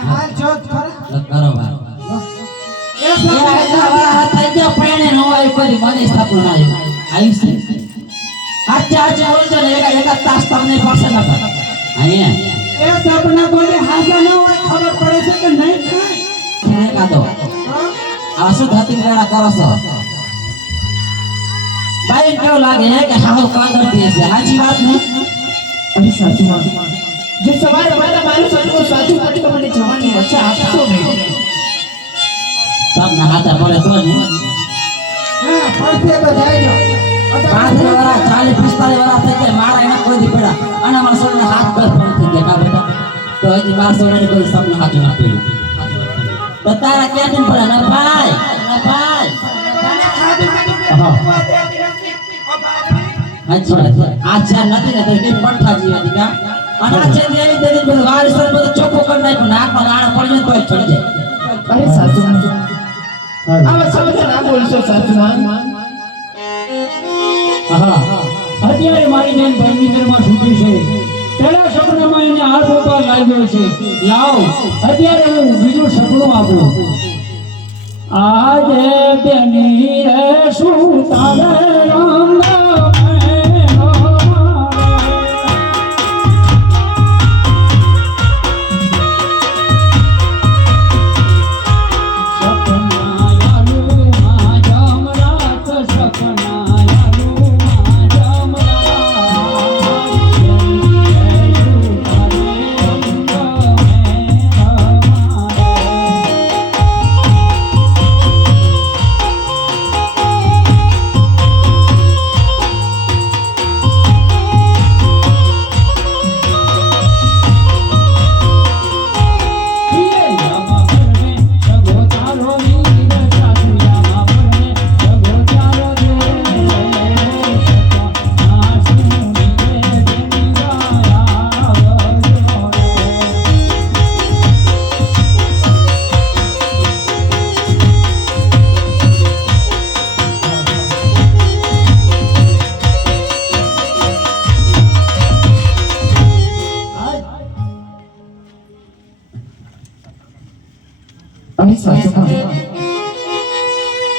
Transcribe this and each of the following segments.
હાલ જો ખરા કરો ભાઈ એ વાળા હતા કે પાણી નો આવી કોઈ મને સ્થાપન આવી છે આજે ઓળજો ને એક તાસ તમને પાસે ના અહીંયા એ સપના કોઈ હાસા ન હોય ખબર પડે છે કે નહીં ક્યાં કાદો આ શું ધતી રેડા કરો છો ભાઈ કેવું લાગે કે હાવ કાદર પીએ છે સાચી વાત ને અરે સાચી વાત જે સવારે મારું સટકો સાચું કરી તો મને જવાની વચ્ચે આપશો ને તમને હાથા પડે તો ને હા પડશે તો જાય 5 વર્ષ 40 45 વર્ષ થઈ જાય મારા એના કોઈ દી પડ્યા અને મારા સોળને હાથ પર પણ થઈ ગયા કા બેટા તો હજી મારા સોળને કોઈ સપનું હાથું ના પડ્યું તો તારા ક્યાંથી પડે ના ભાઈ અચ્છા આ ચાર નથી ને તો કે પઠ્ઠા જીવા દીકા અને આ છે દેવી દેવી બધું વાળ સર બધું ચોખ્ખો કરી નાખ્યું નાકમાં રાણા પડી જાય તો ચડી જાય અરે સાચું આવા સમજ ના બોલશો સાચું હા અત્યારે મારી બેન ભયમિત્રમાં છૂટી છે પેલા સપનામાં એને હાથ ઉપર લાગ્યો છે લાવ અત્યારે હું બીજું સપનું આપું આજે બેની રે શું તારે રંગ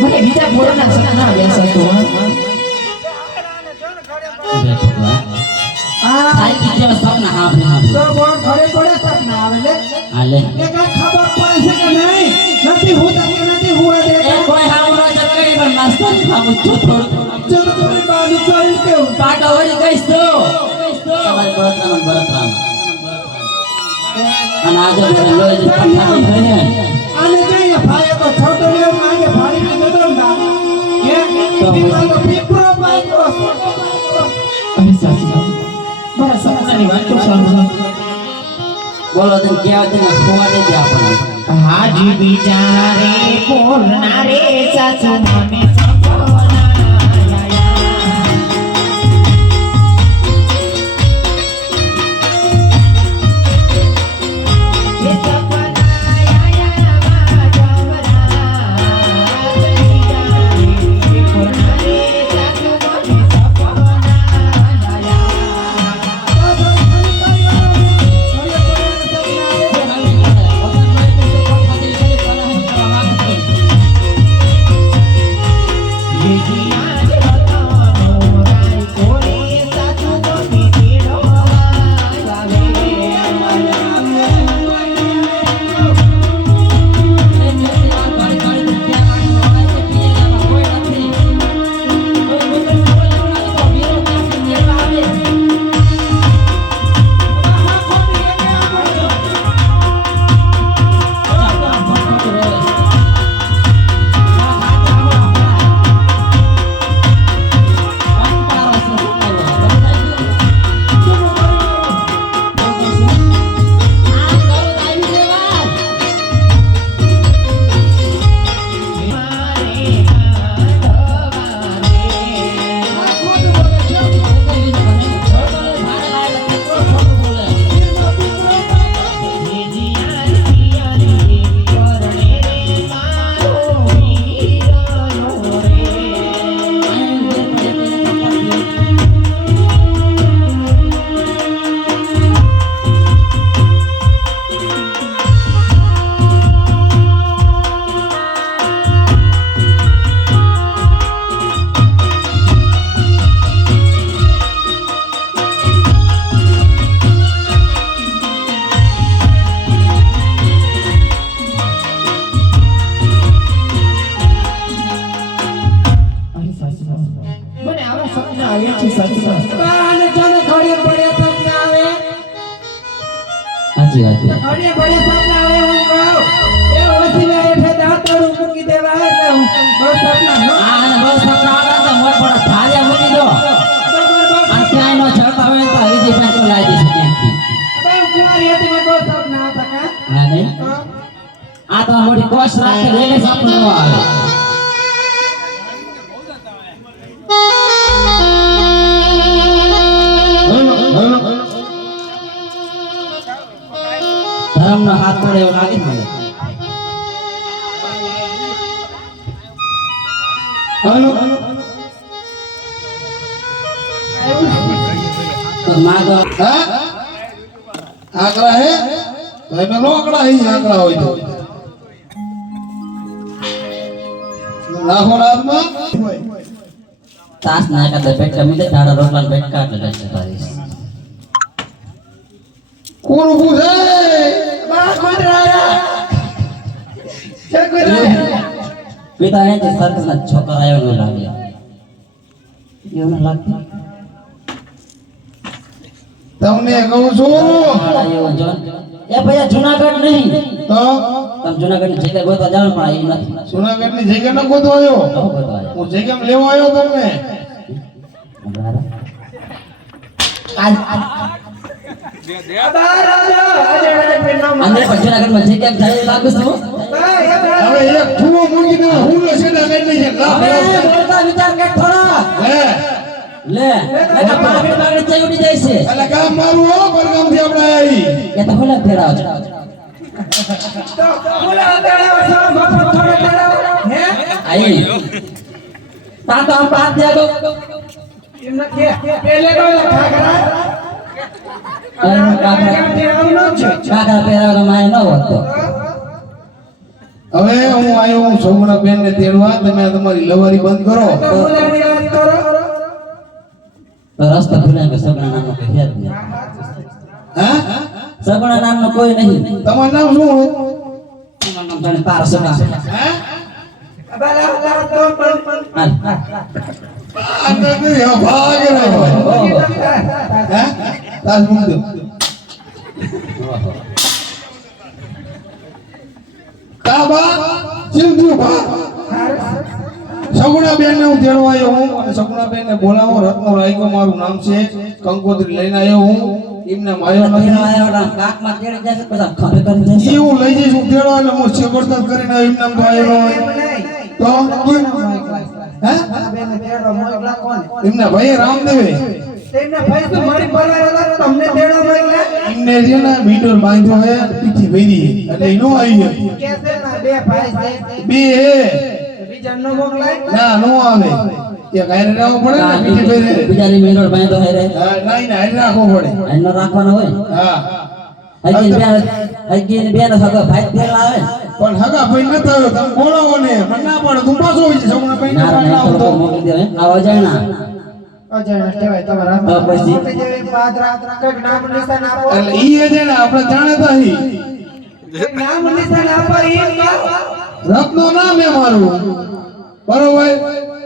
મને બીજા પોરાના સપના આવ્યા સાચો આઈ કે જેવા સપના હાંભળે તો બોલ ઘરે પડે સપના આવે લે હાલે એ કઈ ખબર પડે છે કે નહીં નથી હોતા કે નથી હોવા દે એ કોઈ હાવરો જગઈ પર નાસ્તો ન ખાવું છો થોડું ચલો તમે બાનું ચાલ કેવું પાટો વળી ગઈસ તો તમારી બળતરામ અને આજે લોહી જ પઠ્ઠા થઈ ને આને જોઈએ ભાઈ તો છોટો લેવ માંગે ભાડી ને દો ના કે પીપરો પીપરો પાઈકો અરે સાચી બસ સપનાની વાત તો સાંભળો બોલો તો ક્યાં તેને ખોવા દે દે આપણને હાજી બિચારે બોલનારે સાચું મને સાચી વાત છે. ઘડીએ ઘડીએ સપના આવે હું કહું એ ઓછીને હેઠે દાંતરડું મૂકી દેવા એટલે હું બહુ સપના ન આ અને બહુ સપના આવે તો મોટ મોટા ધાર્યા મૂકી દો. અને ક્યાંય નો છડતા હોય તો હજી પણ તો લાવી દેશે ક્યાંકથી. ભાઈ કુમારી હતી મને બહુ સપના હતા કા હા નહીં? આ તો મોટી કોશ રાખે એટલે સપનું ન આવે. ધર્મનો હાથ પડે એવું લાગે છે મને. તો માગો आंकड़ा है तो इनमें नो आंकड़ा ही आंकड़ा हो तो लाखों आत्मा तास ना का पेट कमी दे तारा रोटला पेट काट ले છે તારી. कौन पूछे બા કોણ રહ્યા છે કોઈ રહ્યા પિતા એ જે સરકસના છોકરા આવ્યો ન લાગે એવું ન લાગતું. તમને કહું છું મારા એવો જો એ ભૈયા જુનાગઢ નહીં તો તમે જુનાગઢની જગ્યાએ ગોતવા જાવ પણ આવી નથી. જૂનાગઢ ની જગ્યા ન ગોતો આવ્યો બહુ ગોતવા આવ્યા. હું જગ્યા લેવા આવ્યો તમને અંદર પણ જુનાગઢમાં જગ્યા જાય લાગુ છું. હવે એક ઠુવો મૂકી દે હું ને સેડા કાઢી છે હવે બોલતા વિચાર કે થોડા હે લે એટલે પાગડી પાગડી ચઈ ઉડી જાય છે. એટલે કામ મારું હો પરગામ થી આપણે આવી એ તો ખોલે ફેરાવ છે. બોલા દેવા સર બાપા થોડે દેવા હે આઈ તા તો આમ પાસ દેગો એમને કે પેલે તો ખાગરા કાકા દેવનો છે પહેરાવાનો માય ન હોત તો હવે હું આવ્યો હું સૌના બેન ને તેડવા તમે આ તમારી લવારી બંધ કરો તો બોલાવણી વાત કરો તો રસ્તો ભૂલાય કે સગણા નામનો કોઈ છે જ નહીં. હા સગણા નામનો કોઈ નહીં. તમારું નામ શું એનું નામ જાણે તાર સગા. હે બાલા બાલા તો પણ હાલ. આ નથી હે ભાગે રે ઓહો. હે તાસ મૂકી દો ઓહો. કાબા ચિંતુ બા સગુણા બેન ને હું તેડવા આવ્યો હું અને સગુણા બેન ને બોલાવો રત્નો રાયકો મારું નામ છે કંકોત્રી લઈને આવ્યો હું એમને માયો તેનો નથી આયો ઓલા કાકમાં તેડી જશે પછી ખભે કરી જશે. ઈ હું લઈ જઈશ હું તેડવા એટલે હું જબરદસ્ત કરીને એમ નામ તો આવ્યો હોય તો કેમ? હે બેને તેડો મોકલા કોને એમના ભાઈ રામદેવે તેમને ભાઈ તો મારી પરવાર હતા તમને તેડો મોકલા એમને જે ને મીટર બાંધ્યો હે પીઠી ભરી એટલે ઈ નો આવી કે છે ના બે ભાઈ છે બે હે બીજા નો મોકલાય ના નો આવે કે ગાયરે રહેવું પડે ને પીઠી ભરી બીજાની મેરોડ બાંધો હે રે નહીં ને હારી રાખવો પડે એનો રાખવાનો હોય. હા હજી બેન સગો ભાઈ તેડવા આવે ને. પણ હગા ભાઈ નતો આવ્યો તમે બોલાવો ને મને ના પડે તું પાછો હોય છે સગુણા ભાઈ ના ને રે આવો તો તો મોકલી દેવે આવો જાયના. અજય નષ્ટેવાય તમારા તો પછી પાદરા કઈક નામ નિશાન આપો એટલે ઈ છે ને આપણે જાણતા હી કઈક નામ નિશાન આપો ઈ રત્નો નામ હે મારું બરોબર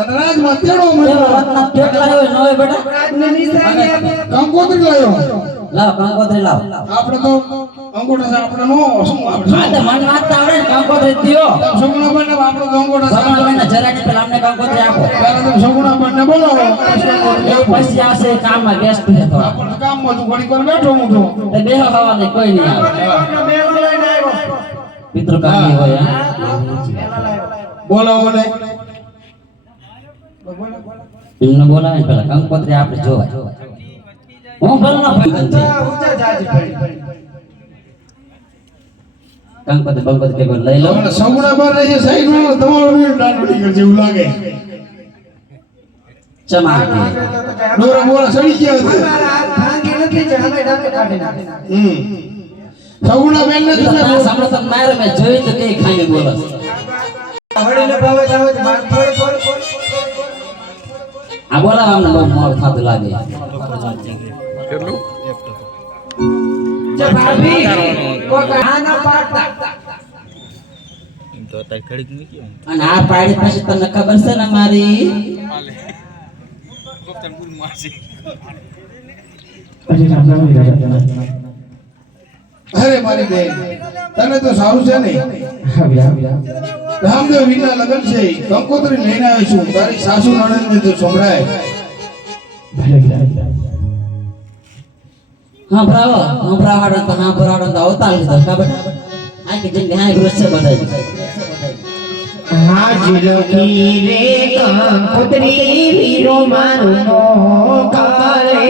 અને રાજમાં તેડો પેલો મળ્યો રત્ન કેટલા હોય ન હોય બેટા? રાજને નિશાન આપો કંકોત્રી લાયો લાવ કંકોત્રી લાવ. આપણે તો અંગૂઠા છે આપણે નો શું આપણે આ તો મન વાંચતા આવડે ને કંકોત્રી દ્યો. સગુણા બંને આપણે તો અંગૂઠા સગણા બેનને જરાની પેલા અમને કંકોત્રી આપો. પહેલા તમે સગુણા બંને બોલાવો પછી આવશે કામમાં વ્યસ્ત છે તો. આપણે કામમાં તું ઘડી વાર બેઠો હું તો એ બેહો ખાવાની કોઈ નહીં આવે. મેલો લઈને આવ્યો પિતૃ કામની હોય હા. બોલાવો ને એમને બોલાવે ને પેલા કંકોત્રી આપણે જોવા. હું ભલનો ભાઈ છે. ઊંચા જાજી પડી કંકોત્રી બંકોત્રી કે કોઈ લઈ લો. તમારે સગુણા બાર રહે છે સાઈડ માં તમારો બી દાંડી કરે જેવું લાગે ચમા ડોરા બોરા સડી ગયા હતા મારા હાથ ભાંગી નથી જે અમે ડાકે કાઢી નાખી સગુણા બેન ને તમે સાંભળો તો મારે મેં જોઈ તો કઈ ખાઈ બોલો. વડીને ભાવે જાવે બાર થોડી થોડી આ બોલાવા અમને બહુ મોડું થતું લાગે. જે ભાભી કોઈ આના પાડતા અને આ પાડી પછી તમને ખબર છે ને મારી પછી સાંભળવાની અરે મારી બેન તને તો સારું છે ને રામદેવ વિના લગન છે કંકોત્રી લઈને આવ્યો છું તારી સાસુ નણંદને તો સંભળાય હા બ્રાવો તો અવતાર લીધો ખબર આખી જિંદગી હાય વૃક્ષ બધાય હાજલકી રે કંકોત્રી વીરો મારું કાલે